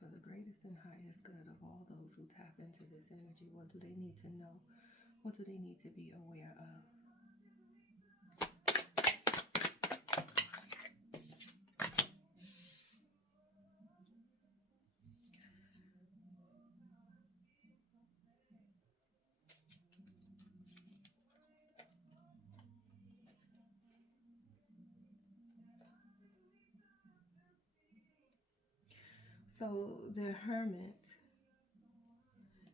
for the greatest and highest good of all those who tap into this energy. What do they need to know? What do they need to be aware of? So the Hermit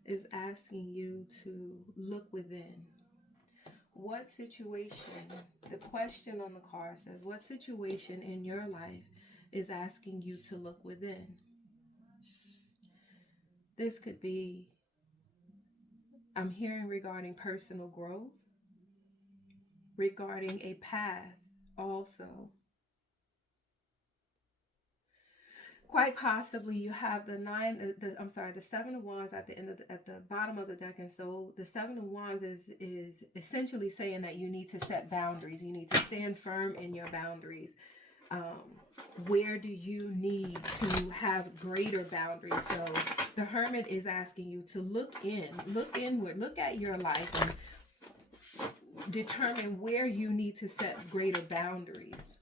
is asking you to look within. What situation, the question on the card says, what situation in your life is asking you to look within? This could be, I'm hearing regarding personal growth, regarding a path also. Quite possibly you have the Seven of Wands at the end of at the bottom of the deck, and so the Seven of Wands is essentially saying that you need to set boundaries. You need to stand firm in your boundaries. Where do you need to have greater boundaries? So the Hermit is asking you to look inward, look at your life and determine where you need to set greater boundaries.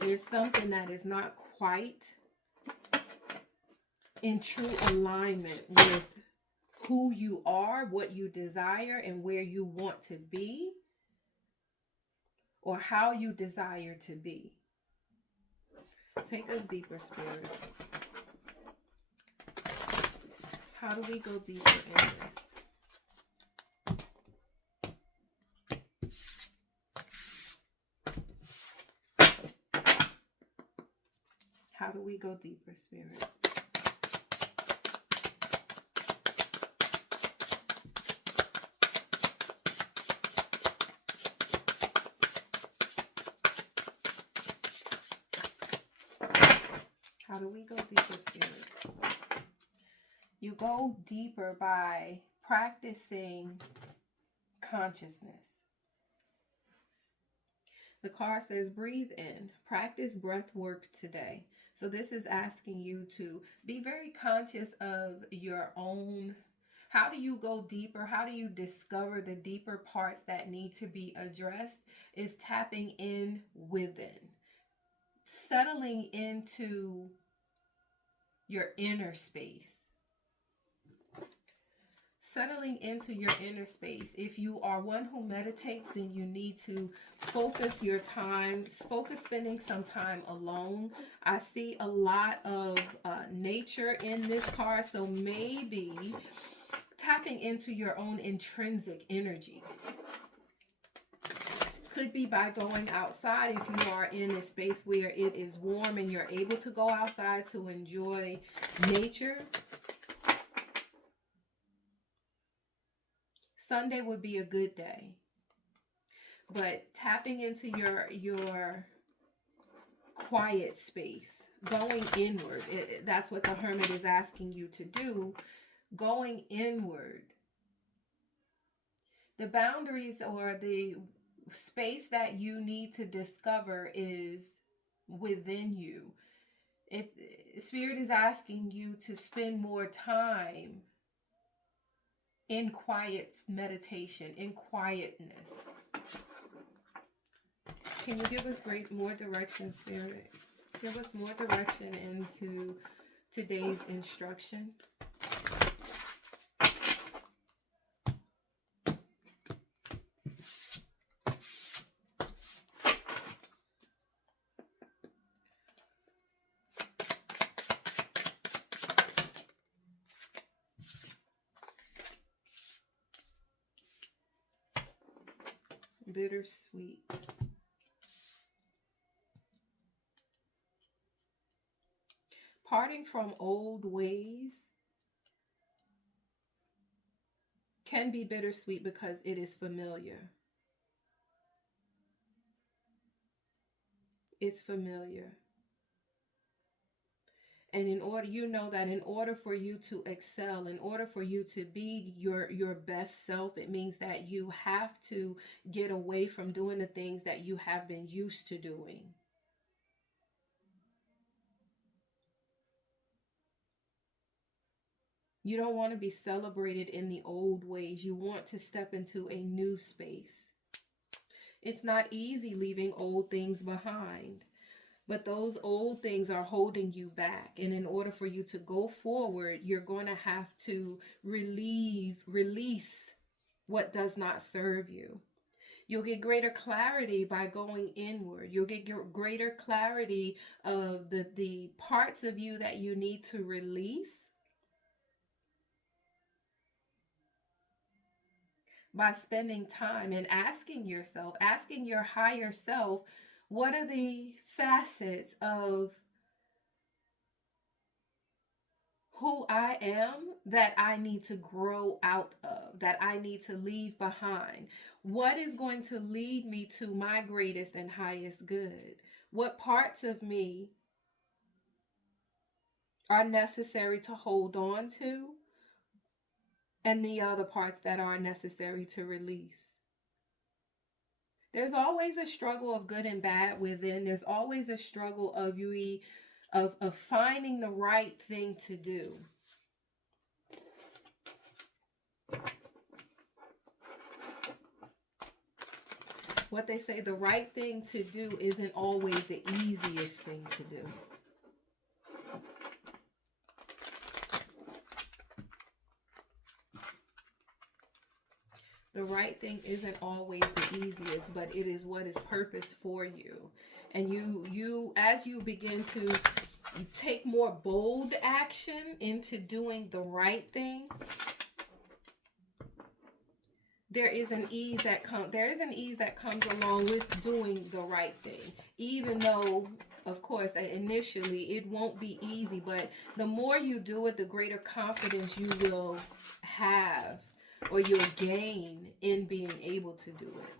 There's something that is not quite in true alignment with who you are, what you desire, and where you want to be, or how you desire to be. Take us deeper, Spirit. How do we go deeper in this? How do we go deeper, Spirit? How do we go deeper, Spirit? You go deeper by practicing consciousness. The card says, breathe in, practice breath work today. So this is asking you to be very conscious of your own. How do you go deeper? How do you discover the deeper parts that need to be addressed? Is tapping in within, settling into your inner space. Settling into your inner space. If you are one who meditates, then you need to focus your time, spending some time alone. I see a lot of nature in this card, so maybe tapping into your own intrinsic energy. Could be by going outside if you are in a space where it is warm and you're able to go outside to enjoy nature. Sunday would be a good day. But tapping into your quiet space, going inward, that's what the Hermit is asking you to do, going inward. The boundaries or the space that you need to discover is within you. Spirit is asking you to spend more time in quiet meditation, in quietness. Can you give us more direction, Spirit? Give us more direction into today's instruction. Bittersweet. Parting from old ways can be bittersweet because it is familiar. It's familiar. And in order for you to excel, in order for you to be your best self, it means that you have to get away from doing the things that you have been used to doing. You don't want to be celebrated in the old ways. You want to step into a new space. It's not easy leaving old things behind, but those old things are holding you back. And in order for you to go forward, you're going to have to release what does not serve you. You'll get greater clarity by going inward. You'll get greater clarity of the parts of you that you need to release by spending time and asking yourself, asking your higher self, what are the facets of who I am that I need to grow out of, that I need to leave behind? What is going to lead me to my greatest and highest good? What parts of me are necessary to hold on to, and the other parts that are necessary to release? There's always a struggle of good and bad within. There's always a struggle of of finding the right thing to do. What they say, the right thing to do isn't always the easiest thing to do. The right thing isn't always the easiest, but it is what is purposed for you. And you as you begin to take more bold action into doing the right thing, there is an ease that comes along with doing the right thing. Even though, of course, initially it won't be easy, but the more you do it, the greater confidence you will have, or you'll gain in being able to do it.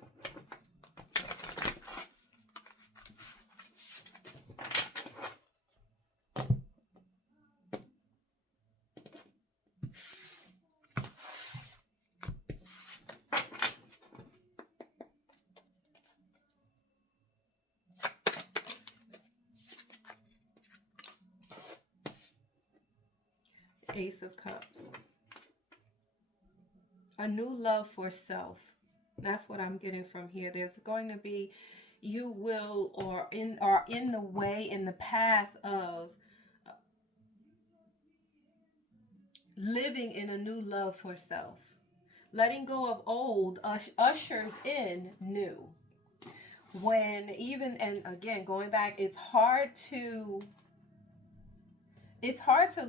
Ace of Cups. A new love for self. That's what I'm getting from here. There's going to be, you will are in the way, in the path of living in a new love for self. Letting go of old ushers in new. When even, and again, going back, it's hard to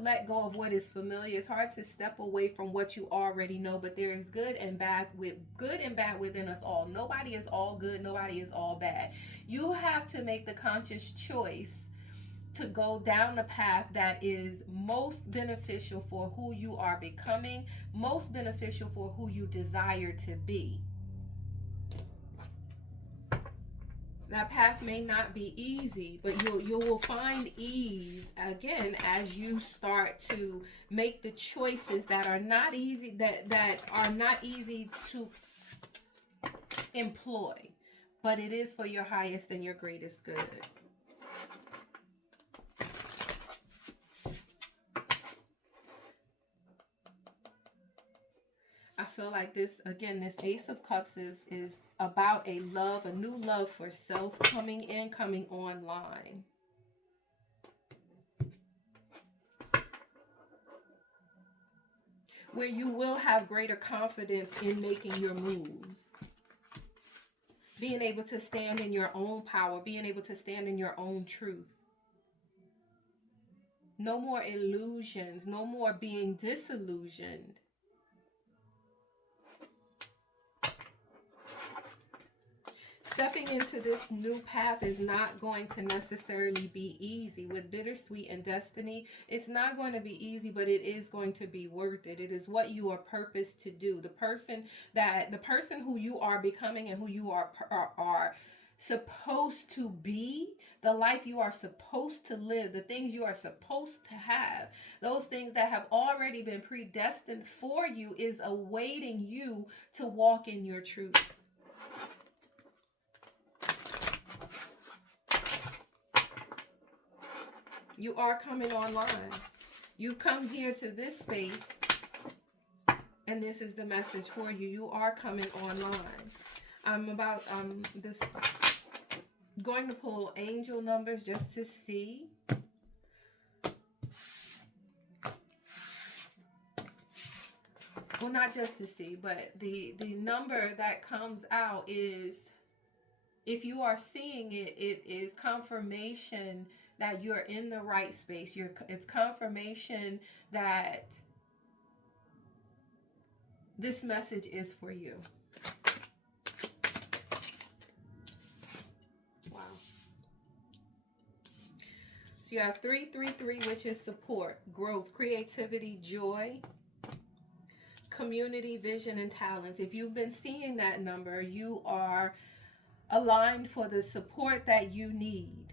let go of what is familiar. It's hard to step away from what you already know, but there is good and bad within us all. Nobody is all good, nobody is all bad. You have to make the conscious choice to go down the path that is most beneficial for who you are becoming, most beneficial for who you desire to be. That path may not be easy, but you will find ease again as you start to make the choices that are not easy, that are not easy to employ, but it is for your highest and your greatest good. I feel like this Ace of Cups is about a new love for self coming online. Where you will have greater confidence in making your moves. Being able to stand in your own power, being able to stand in your own truth. No more illusions, no more being disillusioned. Stepping into this new path is not going to necessarily be easy. With Bittersweet and Destiny, it's not going to be easy, but it is going to be worth it. It is what you are purposed to do. The person who you are becoming and who you are supposed to be, the life you are supposed to live, the things you are supposed to have, those things that have already been predestined for you is awaiting you to walk in your truth. You are coming online. You come here to this space And this is the message for you. You are coming online. I'm about this going to pull angel numbers just to see. Well, not just to see, but the number that comes out is, if you are seeing it, it is confirmation that you're in the right space. It's confirmation that this message is for you. Wow. So you have 333, which is support, growth, creativity, joy, community, vision, and talents. If you've been seeing that number, you are aligned for the support that you need.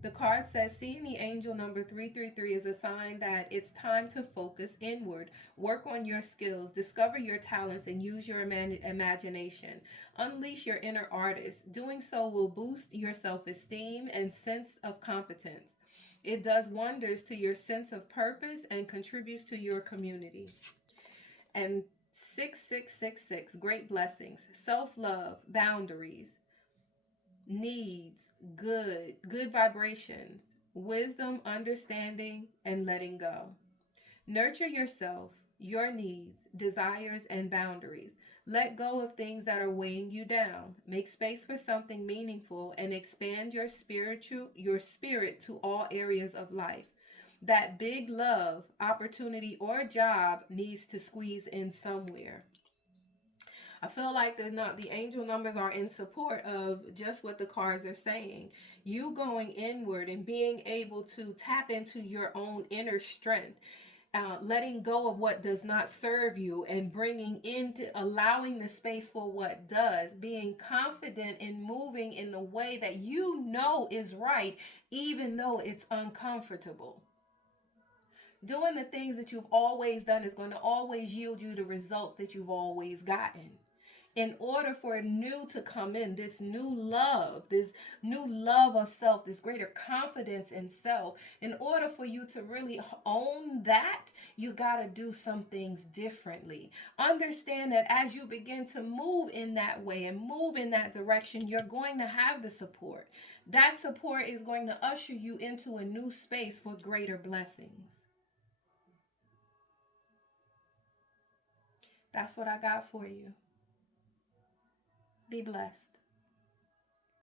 The card says, seeing the angel number 333 is a sign that it's time to focus inward, work on your skills, discover your talents, and use your imagination. Unleash your inner artist. Doing so will boost your self-esteem and sense of competence. It does wonders to your sense of purpose and contributes to your community. And 6666, great blessings, self-love, boundaries, needs, good vibrations, wisdom, understanding, and letting go. Nurture yourself, your needs, desires, and boundaries. Let go of things that are weighing you down. Make space for something meaningful and expand your spirit to all areas of life. That big love, opportunity, or job needs to squeeze in somewhere. I feel like the angel numbers are in support of just what the cards are saying. You going inward and being able to tap into your own inner strength. Letting go of what does not serve you and allowing the space for what does, being confident in moving in the way that you know is right, even though it's uncomfortable. Doing the things that you've always done is going to always yield you the results that you've always gotten. In order for new to come in, this new love of self, this greater confidence in self, in order for you to really own that, you got to do some things differently. Understand that as you begin to move in that way and move in that direction, you're going to have the support. That support is going to usher you into a new space for greater blessings. That's what I got for you. Be blessed.